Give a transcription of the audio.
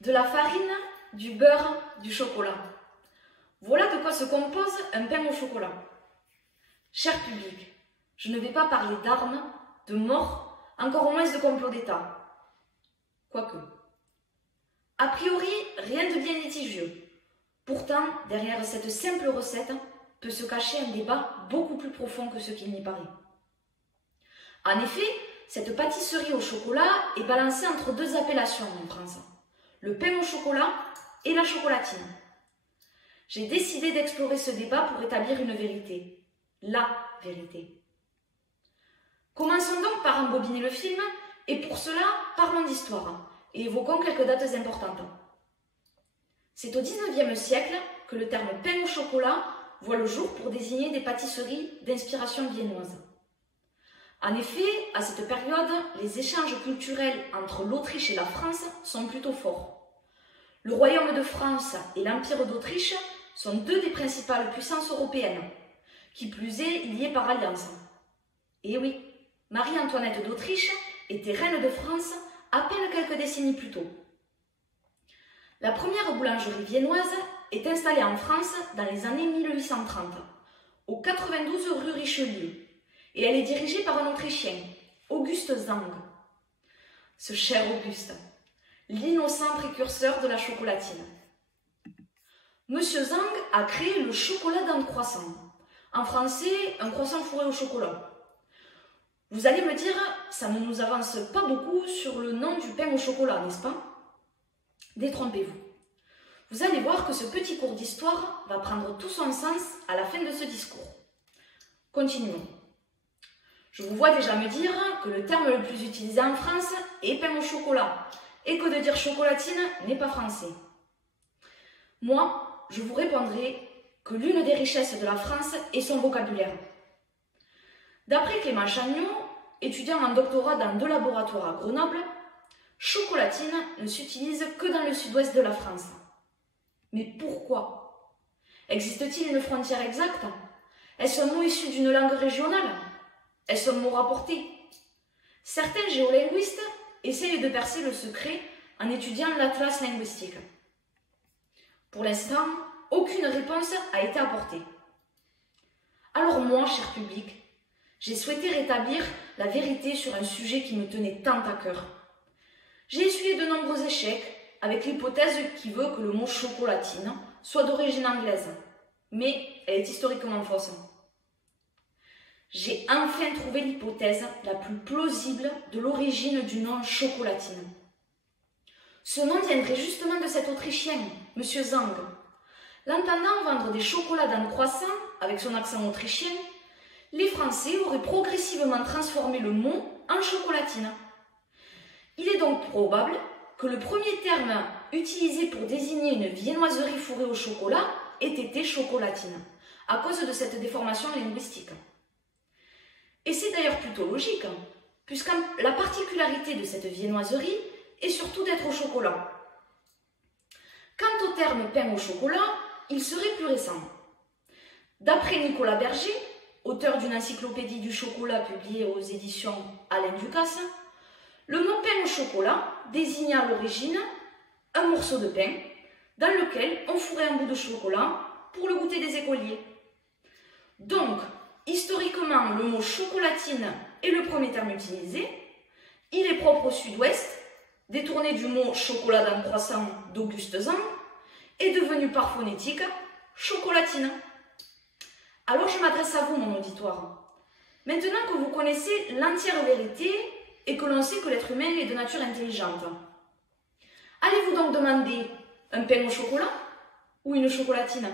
De la farine, du beurre, du chocolat. Voilà de quoi se compose un pain au chocolat. Cher public, je ne vais pas parler d'armes, de morts, encore moins de complot d'État. Quoique. A priori, rien de bien litigieux. Pourtant, derrière cette simple recette peut se cacher un débat beaucoup plus profond que ce qu'il n'y paraît. En effet, cette pâtisserie au chocolat est balancée entre deux appellations en France, le pain au chocolat et la chocolatine. J'ai décidé d'explorer ce débat pour établir une vérité, la vérité. Commençons donc par embobiner le film et pour cela, parlons d'histoire et évoquons quelques dates importantes. C'est au XIXe siècle que le terme pain au chocolat voit le jour pour désigner des pâtisseries d'inspiration viennoise. En effet, à cette période, les échanges culturels entre l'Autriche et la France sont plutôt forts. Le Royaume de France et l'Empire d'Autriche sont deux des principales puissances européennes, qui plus est liées par alliance. Et oui, Marie-Antoinette d'Autriche était reine de France à peine quelques décennies plus tôt. La première boulangerie viennoise est installée en France dans les années 1830, au 92 rue Richelieu, et elle est dirigée par un Autrichien, Auguste Zang. Ce cher Auguste, l'innocent précurseur de la chocolatine. Monsieur Zang a créé le chocolat dans le croissant. En français, un croissant fourré au chocolat. Vous allez me dire, ça ne nous avance pas beaucoup sur le nom du pain au chocolat, n'est-ce pas? Détrompez-vous. Vous allez voir que ce petit cours d'histoire va prendre tout son sens à la fin de ce discours. Continuons. Je vous vois déjà me dire que le terme le plus utilisé en France est pain au chocolat et que de dire chocolatine n'est pas français. Moi, je vous répondrai que l'une des richesses de la France est son vocabulaire. D'après Clément Chagnon, étudiant en doctorat dans deux laboratoires à Grenoble, chocolatine ne s'utilise que dans le sud-ouest de la France. Mais pourquoi? Existe-t-il une frontière exacte? Est-ce un mot issu d'une langue régionale? Est-ce un mot rapporté? Certains géolinguistes essayent de percer le secret en étudiant l'atlas linguistique. Pour l'instant, aucune réponse a été apportée. Alors moi, cher public, j'ai souhaité rétablir la vérité sur un sujet qui me tenait tant à cœur. J'ai essuyé de nombreux échecs avec l'hypothèse qui veut que le mot chocolatine soit d'origine anglaise, mais elle est historiquement fausse. J'ai enfin trouvé l'hypothèse la plus plausible de l'origine du nom chocolatine. Ce nom viendrait justement de cet Autrichien, M. Zang. L'entendant vendre des chocolats dans le croissant, avec son accent autrichien, les Français auraient progressivement transformé le mot en chocolatine. Il est donc probable que le premier terme utilisé pour désigner une viennoiserie fourrée au chocolat ait été chocolatine, à cause de cette déformation linguistique. Et c'est d'ailleurs plutôt logique, puisque la particularité de cette viennoiserie est surtout d'être au chocolat. Quant au terme pain au chocolat, il serait plus récent. D'après Nicolas Berger, auteur d'une encyclopédie du chocolat publiée aux éditions Alain Ducasse, le mot pain au chocolat désignait à l'origine un morceau de pain dans lequel on fourrait un bout de chocolat pour le goûter des écoliers. Donc, historiquement, le mot chocolatine est le premier terme utilisé. Il est propre au sud-ouest, détourné du mot chocolat dans le croissant d'Auguste Zang, est devenu par phonétique chocolatine. Alors je m'adresse à vous, mon auditoire. Maintenant que vous connaissez l'entière vérité et que l'on sait que l'être humain est de nature intelligente, allez-vous donc demander un pain au chocolat ou une chocolatine?